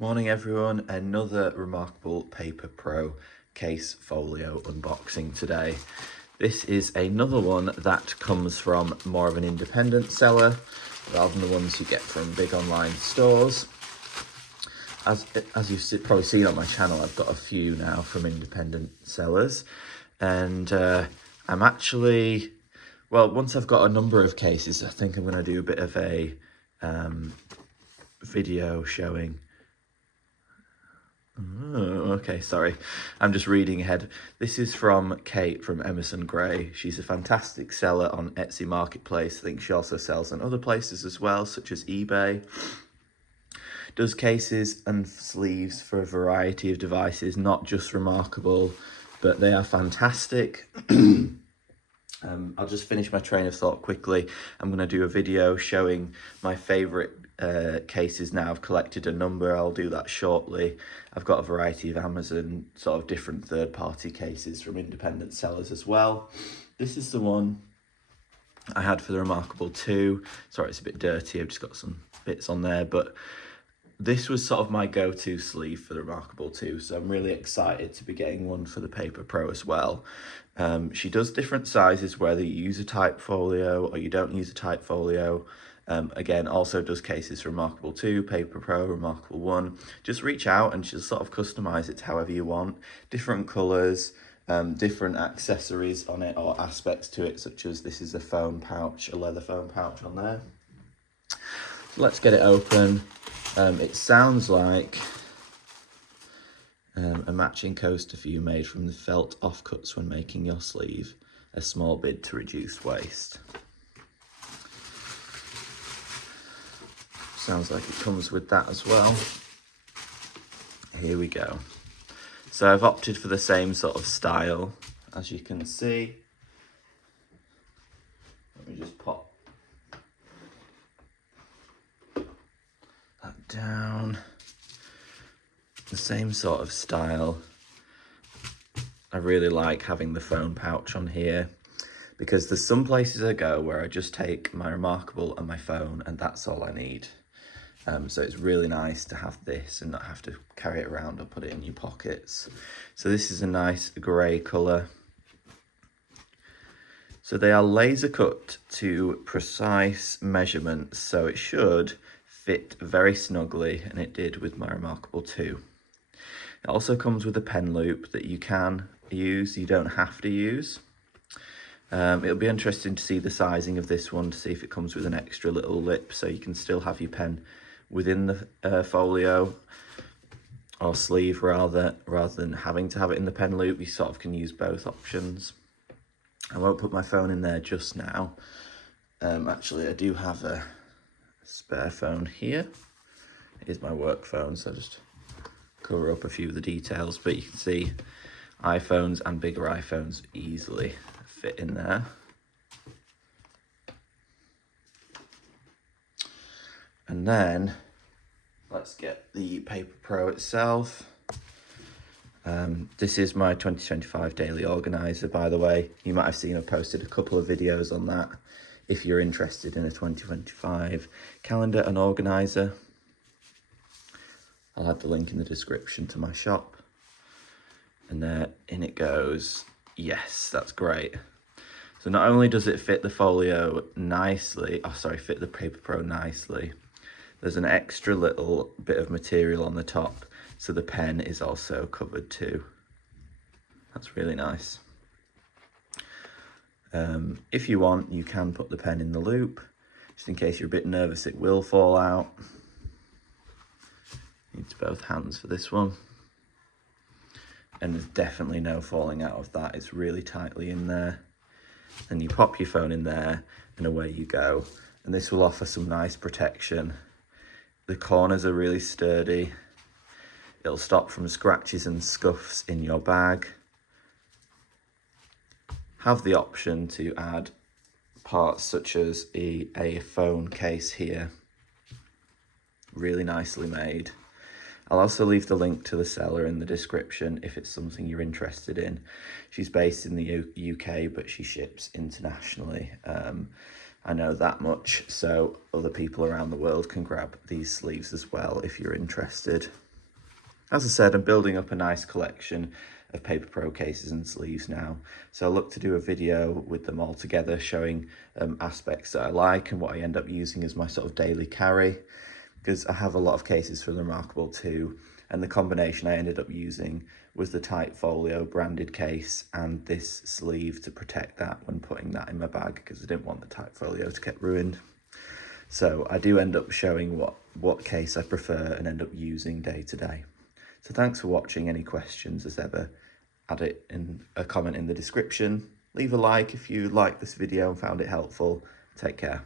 Morning everyone, another reMarkable Paper Pro case folio unboxing today. This is another one that comes from more of an independent seller rather than the ones you get from big online stores. As you've probably seen on my channel, I've got a few now from independent sellers, and I'm actually, once I've got a number of cases, I think I'm going to do a bit of a video showing. Oh, okay, sorry. I'm just reading ahead. This is from Kate from EmmersonGray. She's a fantastic seller on Etsy Marketplace. I think she also sells on other places as well, such as eBay. Does cases and sleeves for a variety of devices, not just reMarkable, but they are fantastic. I'll just finish my train of thought quickly. I'm going to do a video showing my favourite cases now. I've collected a number, I'll do that shortly. I've got a variety of Amazon sort of different third-party cases from independent sellers as well. This is the one I had for the reMarkable 2. Sorry, it's a bit dirty, I've just got some bits on there, but this was sort of my go-to sleeve for the reMarkable 2, so I'm really excited to be getting one for the Paper Pro as well. She does different sizes, whether you use a type folio or you don't use a type folio. Again, also does cases for reMarkable 2, Paper Pro, reMarkable 1. Just reach out and she'll sort of customize it to however you want. Different colors, different accessories on it or aspects to it, such as this is a phone pouch, a leather phone pouch on there. So let's get it open. It sounds like a matching coaster for you made from the felt offcuts when making your sleeve, a small bid to reduce waste. Sounds like it comes with that as well. Here we go. So I've opted for the same sort of style, as you can see. Let me just pop that down. The same sort of style. I really like having the phone pouch on here because there's some places I go where I just take my reMarkable and my phone and that's all I need. So it's really nice to have this and not have to carry it around or put it in your pockets. So this is a nice grey colour. So they are laser cut to precise measurements, so it should fit very snugly, and it did with my reMarkable 2. It also comes with a pen loop that you can use, you don't have to use. It'll be interesting to see the sizing of this one, to see if it comes with an extra little lip so you can still have your pen within the folio or sleeve rather than having to have it in the pen loop. You sort of can use both options. I won't put my phone in there just now. Actually, I do have a spare phone here. Here's my work phone, so just cover up a few of the details, but you can see iPhones and bigger iPhones easily fit in there. And then let's get the Paper Pro itself. This is my 2025 daily organizer, by the way. You might have seen I've posted a couple of videos on that. If you're interested in a 2025 calendar and organizer, I'll have the link in the description to my shop. And there, in it goes. Yes, that's great. So not only does it fit the folio nicely, fit the Paper Pro nicely, there's an extra little bit of material on the top, so the pen is also covered too. That's really nice. If you want, you can put the pen in the loop, just in case you're a bit nervous it will fall out. Needs both hands for this one. And there's definitely no falling out of that, it's really tightly in there. Then you pop your phone in there and away you go. And this will offer some nice protection. The corners are really sturdy. It'll stop from scratches and scuffs in your bag. Have the option to add parts such as a phone case here. Really nicely made. I'll also leave the link to the seller in the description if it's something you're interested in. She's based in the UK, but she ships internationally. I know that much, so other people around the world can grab these sleeves as well if you're interested. As I said, I'm building up a nice collection of Paper Pro cases and sleeves now. So I'll look to do a video with them all together, showing aspects that I like and what I end up using as my sort of daily carry, because I have a lot of cases from the reMarkable too. And the combination I ended up using was the tight folio branded case and this sleeve to protect that when putting that in my bag, because I didn't want the tight folio to get ruined. So I do end up showing what case I prefer and end up using day to day. So thanks for watching. Any questions, as ever, add it in a comment in the description. Leave a like if you liked this video and found it helpful. Take care.